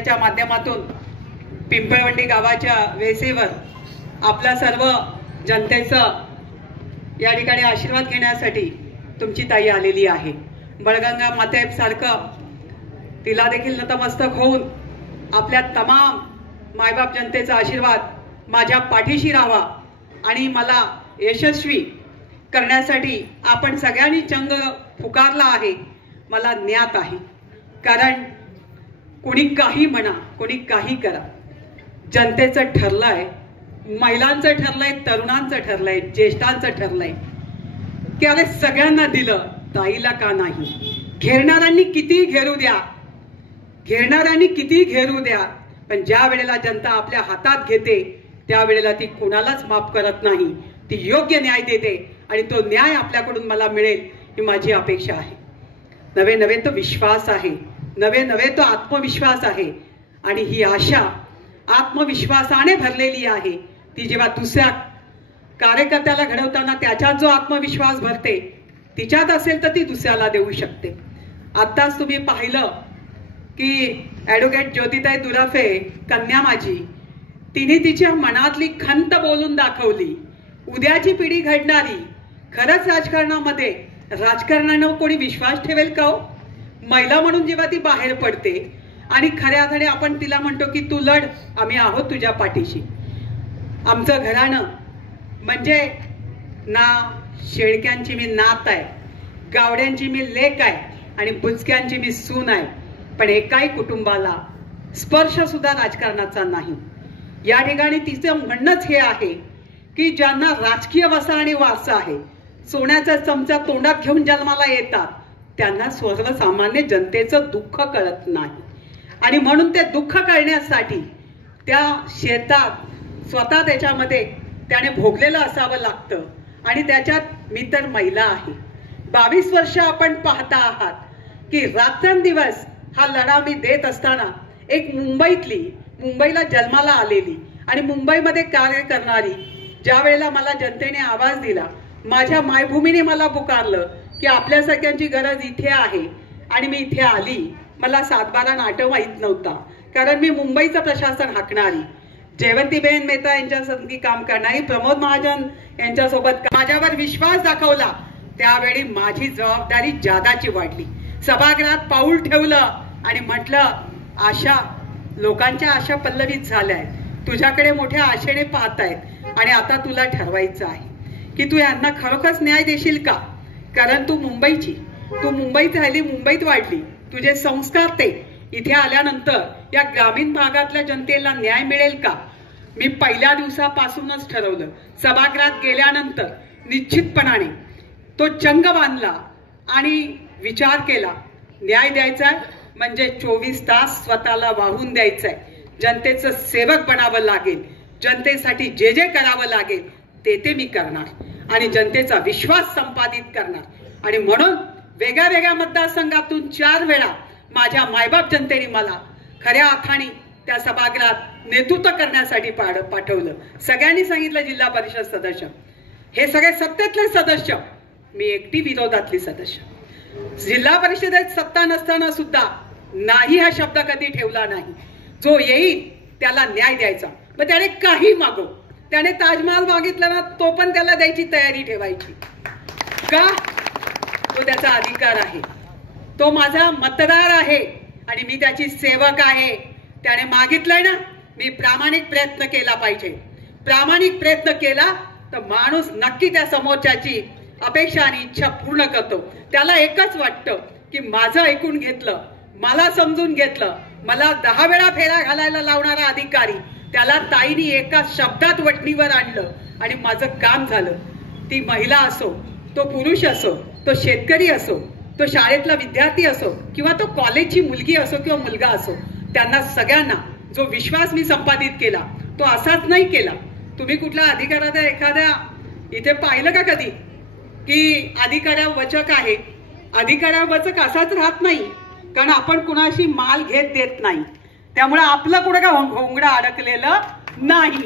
कार्यालयाच्या माध्यमातून पिंपळवंडी गावाच्या वेसेवर आपल्या सर्व जनतेचं या ठिकाणी आशीर्वाद घेण्यासाठी तुमची ताई आलेली आहे। बळगंगा मातेसारखं तिला देखील नतमस्तक होऊन आपल्या तमाम मायबाप जनतेचा आशीर्वाद माझ्या पाठीशी राहावा आणि मला यशस्वी करण्यासाठी आपण सगळ्यांनी चंग पुकारला आहे, मला ज्ञात आहे। कारण कोणी काही म्हणा, कोणी काही करा, जनतेचं ठरलंय, महिलांचं ठरलंय, तरुणांचं ठरलंय, ज्येष्ठांचं ठरलंय की अरे सगळ्यांना दिलं, ताईला का नाही? घेरणाऱ्यांनी किती घेरू द्या, घेरणाऱ्यांनी किती घेरू द्या, पण ज्या वेळेला जनता आपल्या हातात घेते त्यावेळेला ती कुणालाच माफ करत नाही, ती योग्य न्याय देते आणि तो न्याय आपल्याकडून मला मिळेल ही माझी अपेक्षा आहे। नवे नवे तो विश्वास आहे, नवे नवे तो आत्मविश्वास आहे आणि ही आशा आत्मविश्वासाने भरलेली आहे। ती जेव्हा दुसऱ्या कार्यकर्त्याला घडवताना त्याच्यात जो आत्मविश्वास भरते तिच्यात असेल तर ती दुसऱ्याला देऊ शकते। आत्ताच तुम्ही पाहिलं की ॲडव्होकेट ज्योतिताई दुराफे कन्या माझी, तिने तिच्या मनातली खंत बोलून दाखवली। उद्याची पिढी घडणारी, खरंच राजकारणामध्ये राजकारणानं कोणी विश्वास ठेवेल का हो? महिला म्हणून जेव्हा ती बाहेर पडते आणि खऱ्या अर्थाने आपण तिला म्हणतो की तू लढ, आम्ही आहोत तुझ्या पाठीशी। आमचं घराणं म्हणजे ना शेळक्यांची मी नात आहे, गावड्यांची मी लेक आहे आणि बुचक्यांची मी सून आहे, पण एकाही कुटुंबाला स्पर्श सुद्धा राजकारणाचा नाही। या ठिकाणी तिचं म्हणणंच हे आहे की ज्यांना राजकीय वसा आणि वारसा आहे, सोन्याचा चमचा तोंडात घेऊन जन्माला येतात, त्यांना सर्वसामान्य जनतेचं दुःख कळत नाही आणि म्हणून ते दुःख कळण्यासाठी त्या शेतात स्वतः त्याच्यामध्ये त्याने भोगलेलं असावं लागतं आणि त्याच्यात मी तर महिला आहे। 22 वर्ष आपण पाहता आहात की रात्रंदिवस हा लढा मी देत असताना एक मुंबईला जन्माला आलेली आणि मुंबईमध्ये कार्य करणारी, ज्या वेळेला मला जनतेने आवाज दिला, माझ्या मायभूमीने मला पुकारलं की आपल्यासारख्यांची गरज इथे आहे आणि मी इथे आली। मला 7-12 नाटक माहीत नव्हता, कारण मी मुंबईचं प्रशासन हाकणारी, जयवंतीबेन मेहता यांच्यासंगी काम करणारी, प्रमोद महाजन यांच्यासोबत माझ्यावर विश्वास दाखवला, त्यावेळी माझी जबाबदारी जादाची वाढली। सभागृहात पाऊल ठेवलं आणि म्हटलं आशा, लोकांच्या आशा पल्लवित झाल्याय, तुझ्याकडे मोठ्या आशेने पाहतायत आणि आता तुला ठरवायचं आहे की तू यांना खरोखरच न्याय देशील का? कारण तू मुंबईत राहिली, मुंबईत वाढली, तुझे संस्कार ते इथे आल्यानंतर या ग्रामीण भागातल्या जनतेला न्याय मिळेल का? मी पहिल्या दिवसापासूनच ठरवलं, सभागृहात गेल्यानंतर निश्चितपणाने तो चंग बांधला आणि विचार केला, न्याय द्यायचा म्हणजे 24 तास स्वतःला वाहून द्यायचंय, जनतेचं सेवक बनावं लागेल, जनतेसाठी जे जे करावं लागेल ते मी करणार आणि जनतेचा विश्वास संपादित करणार। आणि म्हणून वेगळ्या वेगळ्या मतदारसंघातून 4 वेळा माझ्या मायबाप जनतेने मला खऱ्या अर्थाने त्या सभागृहात नेतृत्व करण्यासाठी पाठवलं। सगळ्यांनी सांगितलं जिल्हा परिषद सदस्य, हे सगळे सत्तेतले सदस्य, मी एकटी विरोधातली सदस्य। जिल्हा परिषदेत सत्ता नसताना सुद्धा नाही हा शब्द कधी ठेवला नाही। जो येईल त्याला न्याय द्यायचा, मग त्याने काही मागो, त्याने ताजमहाल मागितला ना तो पण त्याला द्यायची तयारी ठेवायची का? तो त्याचा अधिकार आहे, तो माझा मतदार आहे आणि मी त्याची सेवक आहे। त्याने मागितलंय ना, मी प्रामाणिक प्रयत्न केला पाहिजे। प्रामाणिक प्रयत्न केला तर माणूस नक्की त्या समोरच्याची अपेक्षा आणि इच्छा पूर्ण करतो। त्याला एकच वाटतं की माझं ऐकून घेतलं, मला समजून घेतलं, मला 10 वेळा फेरा घालायला लावणारा अधिकारी, त्याला ताईनी एका शब्दात वटणीवर आणलं आणि माझं काम झालं। ती महिला असो, तो पुरुष असो, तो शेतकरी असो, तो शाळेतला विद्यार्थी असो किंवा तो कॉलेजची मुलगी असो किंवा मुलगा असो, त्यांना सगळ्यांना जो विश्वास मी संपादित केला तो असाच नाही केला। तुम्ही कुठल्या अधिकाऱ्याला एखाद्या इथे पाहिलं का कधी की अधिकाऱ्यावचक आहे? अधिकाऱ्यावचक असाच राहत नाही, कारण आपण कुणाशी माल घेत देत नाही, त्यामुळे आपलं कुठे का घोंगडं अडकलेलं नाही।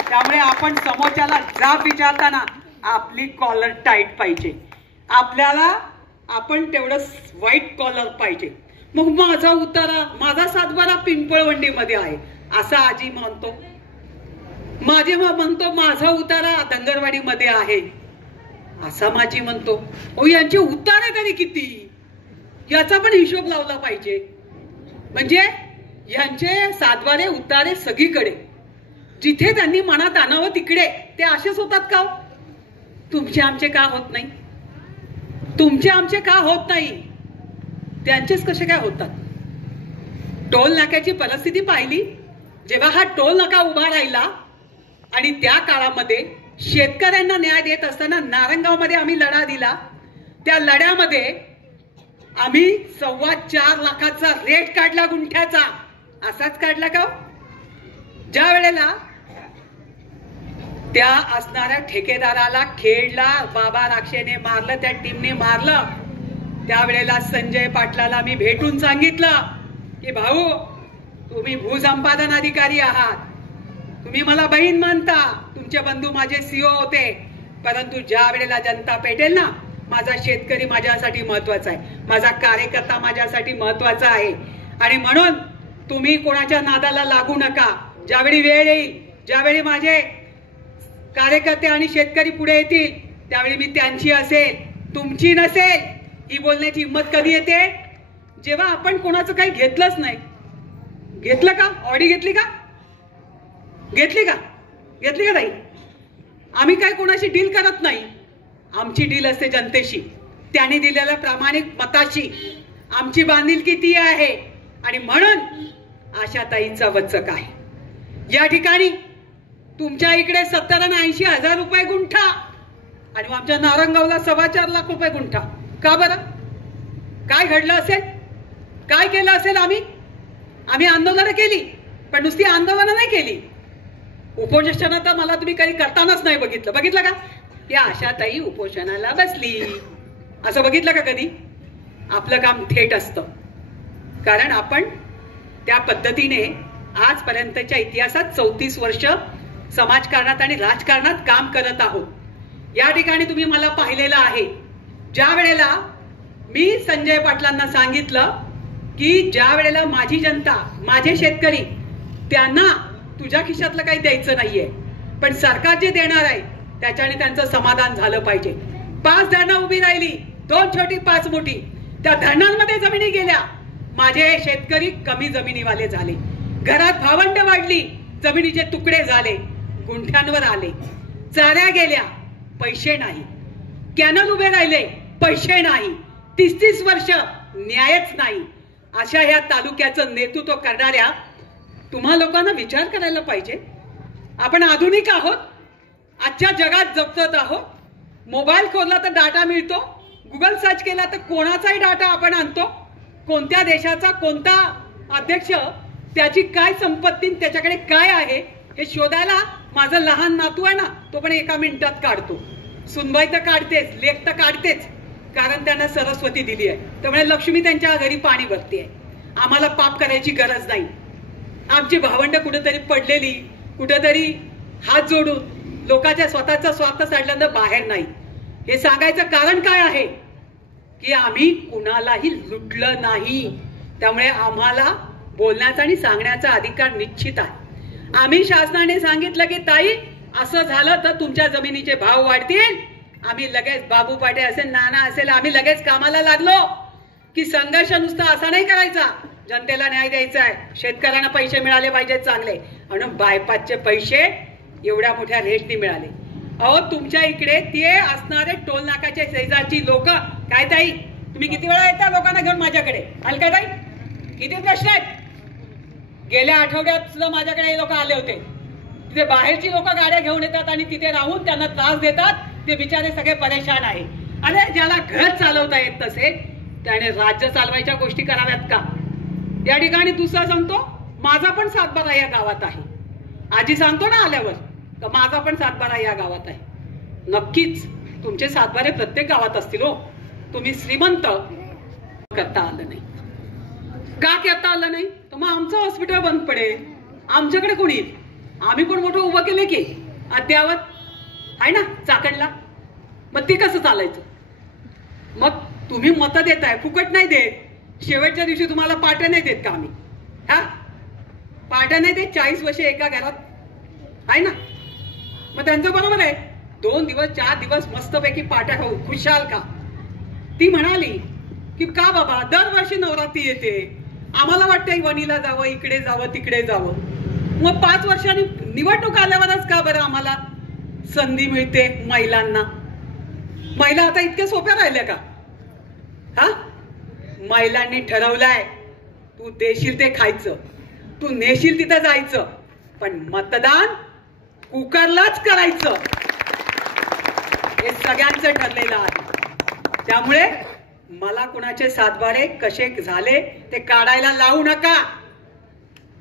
त्यामुळे आपण समोरच्याला जाब विचारताना आपली कॉलर टाईट पाहिजे, आपल्याला आपण तेवढं व्हाईट कॉलर पाहिजे। मग माझा उतारा, माझा सातबारा पिंपळवंडीमध्ये आहे असं आजी म्हणतो. माझे म्हणतो माझा उतारा धनगरवाडीमध्ये आहे असा माझी म्हणतो. ओ यांचे उतारे तरी किती याचा पण हिशोब लावला पाहिजे. म्हणजे यांचे सातबारे उतारे सगळीकडे, जिथे त्यांनी मनात आणावं तिकडे ते असेच होतात का? तुमचे आमचे का होत नाही? तुमचे आमचे का होत नाही? त्यांचेच कसे काय होतात? टोल नाक्याची परिस्थिती पाहिली. जेव्हा हा टोल नाका उभा राहिला आणि त्या काळामध्ये शेतकऱ्यांना न्याय देत असताना नारायणगावमध्ये आम्ही लढा दिला. त्या लढ्यामध्ये आम्ही 4.25 लाखाचा रेट काढला गुंठ्याचा. असाच काढला का? ज्या वेळेला त्या असणाऱ्या ठेकेदाराला खेडला बाबा राक्षेने मारलं, त्या टीमने मारलं, त्यावेळेला संजय पाटलाला मी भेटून सांगितलं की भाऊ तुम्ही भूसंपादन अधिकारी आहात, तुम्ही मला बहीण म्हणता, तुमचे बंधू माझे सीओ होते, परंतु ज्या वेळेला जनता पेटेल ना, माझा शेतकरी माझ्यासाठी महत्वाचा आहे, माझा कार्यकर्ता माझ्यासाठी महत्वाचा आहे. आणि म्हणून तुम्ही कोणाच्या नादाला लागू नका. ज्यावेळी वेळ येईल, ज्यावेळी माझे कार्यकर्ते आणि शेतकरी पुढे येतील, त्यावेळी मी त्यांची असेल, तुमची नसेल. ही बोलण्याची हिंमत कधी येते? जेव्हा आपण कोणाचं काही घेतलंच नाही. घेतलं का? ऑडी घेतली का? घेतली का? घेतली का नाही? आम्ही काय कोणाशी डील करत नाही. आमची डील असते जनतेशी, त्याने दिलेल्या प्रामाणिक मताशी. आमची बांधिलकी ती आहे. आणि म्हणून आशाताईंचा वचक आहे. या ठिकाणी तुमच्या इकडे 70 आणि 80 हजार रुपये गुंठा आणि आमच्या नारायणगावला 4.25 लाख रुपये गुंठा. का बरं? काय घडलं असेल? काय केलं असेल? आम्ही आंदोलनं केली, पण नुसती आंदोलनं नाही केली. उपोषण तर मला तुम्ही काही करतानाच नाही बघितलं का? या आशाताई उपोषणाला बसली असं बघितलं का कधी? आपलं काम थेट असतं. कारण आपण त्या पद्धतीने आजपर्यंतच्या इतिहासात 34 वर्ष समाजकारणात आणि राजकारणात काम करत आहोत. या ठिकाणी तुम्ही मला पाहिलेलं आहे. ज्या वेळेला मी संजय पाटलांना सांगितलं की ज्या वेळेला माझी जनता, माझे शेतकरी, त्यांना तुझ्या खिशातलं काही द्यायचं नाहीये, पण सरकार जे देणार आहे त्याच्याने त्यांचं समाधान झालं पाहिजे. 5 धरणं उभी राहिली, 2 छोटी 5 मोठी. त्या धरणांमध्ये जमिनी गेल्या, माझे शेतकरी कमी जमिनीवाले झाले, घरात भावंड वाढली, जमिनीचे तुकडे झाले, गुंठ्यांवर आले, चाऱ्या गेल्या, पैसे नाही, कॅनल उभे राहिले, पैसे नाही, 30-30 वर्ष न्यायच नाही. अशा या तालुक्याचं नेतृत्व करणाऱ्या तुम्हा लोकांना विचार करायला पाहिजे. आपण आधुनिक आहोत, आजच्या जगात जगत आहोत. मोबाईल खोलला तर डाटा मिळतो, गुगल सर्च केला तर कोणाचाही डाटा आपण आणतो. कोणत्या देशाचा कोणता अध्यक्ष, त्याची काय संपत्ती, त्याच्याकडे काय आहे हे शोधायला माझं लहान नातू आहे ना, तो पण 1 मिनिटात काढतो. सुनबाई तर काढतेच, लेख तर काढतेच, कारण त्यांना सरस्वती दिली आहे. त्यामुळे लक्ष्मी त्यांच्या घरी पाणी भरते आहे. आम्हाला पाप करायची गरज नाही. आमची भावंड कुठेतरी पडलेली, कुठेतरी हात जोडून लोकांच्या स्वतःचा स्वार्थ साडल्यानं बाहेर नाही. हे सांगायचं कारण काय आहे की आम्ही कुणालाही लुटलं नाही. त्यामुळे आम्हाला बोलण्याचा आणि सांगण्याचा अधिकार निश्चित आहे. आम्ही शासनाने सांगितलं की ताई असं झालं तर तुमच्या जमिनीचे भाव वाढतील, आम्ही लगेच बाबू पाटे असेल, नाना असेल, आम्ही लगेच कामाला लागलो की संघर्ष नुसता असा नाही करायचा, जनतेला न्याय द्यायचा आहे, शेतकऱ्यांना पैसे मिळाले पाहिजेत चांगले. म्हणून बायपासचे पैसे एवढ्या मोठ्या रेटने मिळाले. अहो तुमच्या इकडे ते असणारे टोल नाकाच्या शेजारची लोक, काय ताई तुम्ही किती वेळा येता लोकांना घेऊन माझ्याकडे? हलका ताई किती प्रश्न आहेत? गेल्या आठवड्यात सुद्धा माझ्याकडे लोक आले होते. तिथे बाहेरची लोक गाड्या घेऊन येतात आणि तिथे राहून त्यांना त्रास देतात. ते बिचारे सगळे परेशान आहे. अरे ज्याला घर चालवता येत नसेल त्याने राज्य चालवायच्या गोष्टी कराव्यात का? या ठिकाणी दुसरा सांगतो, माझा पण 7-12 या गावात आहे. आजी सांगतो ना आल्यावर, तर माझा पण 7-12 या गावात आहे. नक्कीच तुमचे 7-12 प्रत्येक गावात असतील हो. तुम्ही श्रीमंत करता आलं नाही. का करता आलं नाही? तर मग आमचं हॉस्पिटल बंद पडेल, आमच्याकडे कोणी येईल? आम्ही पण मोठं उभं केलं की अद्यावत आहे ना चाकणला, मग ते कसं चालायचं? मग तुम्ही मतं देताय, फुकट नाही देत. शेवटच्या दिवशी तुम्हाला पाट्या नाही देत का आम्ही? हा, पाट्या नाही देत 40 वर्ष एका घरात, आहे ना? मग त्यांचं बरोबर आहे, 2 दिवस 4 दिवस मस्तपैकी पाट्या खाऊ खुशाल का? ती म्हणाली की का बाबा दरवर्षी नवरात्री येते, आम्हाला वाटतंय वणीला जावं, इकडे जावं, तिकडे जावं, मग 5 वर्षांनी निवडणूक आल्यावरच का बरं आम्हाला संधी मिळते महिलांना? महिला आता इतक्या सोप्या राहिल्या का? हा, महिलांनी ठरवलंय तू देशील ते खायचं, तू नेशील तिथं जायचं, पण मतदान कुकरलाच करायचं, हे सगळ्यांचं ठरलेलं आहे. त्यामुळे मला कुणाचे सातबारे कसे झाले ते काढायला लावू नका.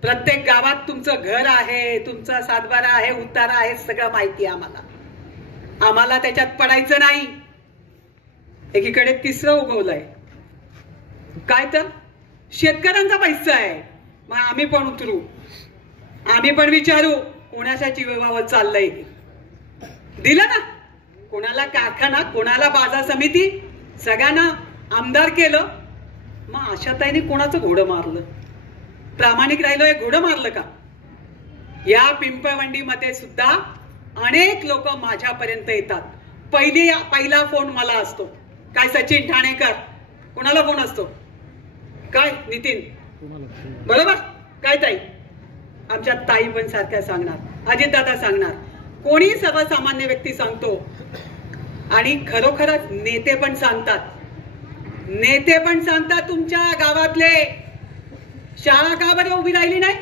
प्रत्येक गावात तुमचं घर आहे, तुमचा सातबारा आहे, उतारा आहे, सगळं माहिती आहे आम्हाला. आम्हाला त्याच्यात पडायचं नाही. एकीकडे तिसरं उगवलंय काय तर शेतकऱ्यांचा पैसा आहे, मग आम्ही पण उतरू, आम्ही पण विचारू कोणासाठी व्यवहार चाललंय. दिलं ना, कोणाला कारखाना, कोणाला बाजार समिती, सगळ्यांना आमदार केलं. मग आशाताईंनी कोणाचं घोडं मारलं? प्रामाणिक राहिलोय, घोडं मारलं का? या पिंपळवंडीमध्ये सुद्धा अनेक लोक माझ्यापर्यंत येतात. पहिला फोन मला असतो, काय सचिन ठाणेकर, कोणाला फोन असतो? काय नितीन, बरोबर? काय ताई, आमच्या ताई पण सारख्या सांगणार, अजितदादा सांगणार, कोणी सर्वसामान्य व्यक्ती सांगतो. आणि खरोखरच नेते पण सांगतात, नेते पण सांगतात. तुमच्या गावातले शाळा का बरं उभी राहिली नाही?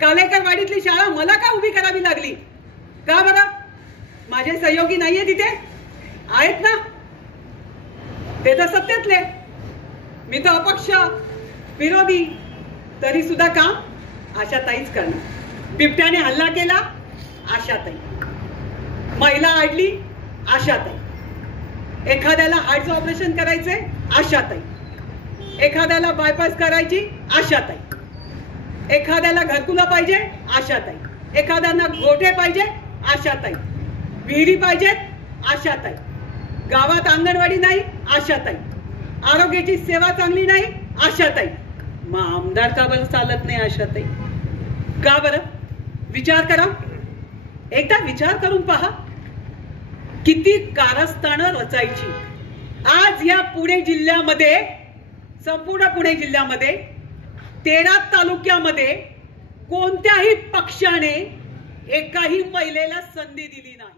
कालेकरवाडीतली शाळा मला का उभी करावी लागली? का बरं? माझे सहयोगी नाहीये तिथे? आहेत ना, ते तर सत्यातले, मी तर अपक्ष विरोधी, तरी सुद्धा काम आशाताईच करणार. बिबट्याने हल्ला केला, आशाताई. महिला आडली, आशाताई. एखाद्याला हार्टचं ऑपरेशन करायचंय, आशाताई. एखाद्याला बायपास करायची, आशाताई. एखाद्याला घरकुला पाहिजे, आशाताई. एखाद्यांना गोठे पाहिजे, आशाताई. विहिरी पाहिजेत, आशाताई. गावात अंगणवाडी नाही, आशाताई. आरोग्याची सेवा चांगली नाही, आशाताई. मग आमदार का बरं चालत नाही आशाताई? का बरं? विचार करा, एकदा विचार करून पहा. किती कारस्थानं रचायची. आज या पुणे जिल्ह्यामध्ये, संपूर्ण पुणे जिल्ह्यामध्ये 13 तालुक्यामध्ये कोणत्याही पक्षाने एकाही महिलेला संधी दिली नाही.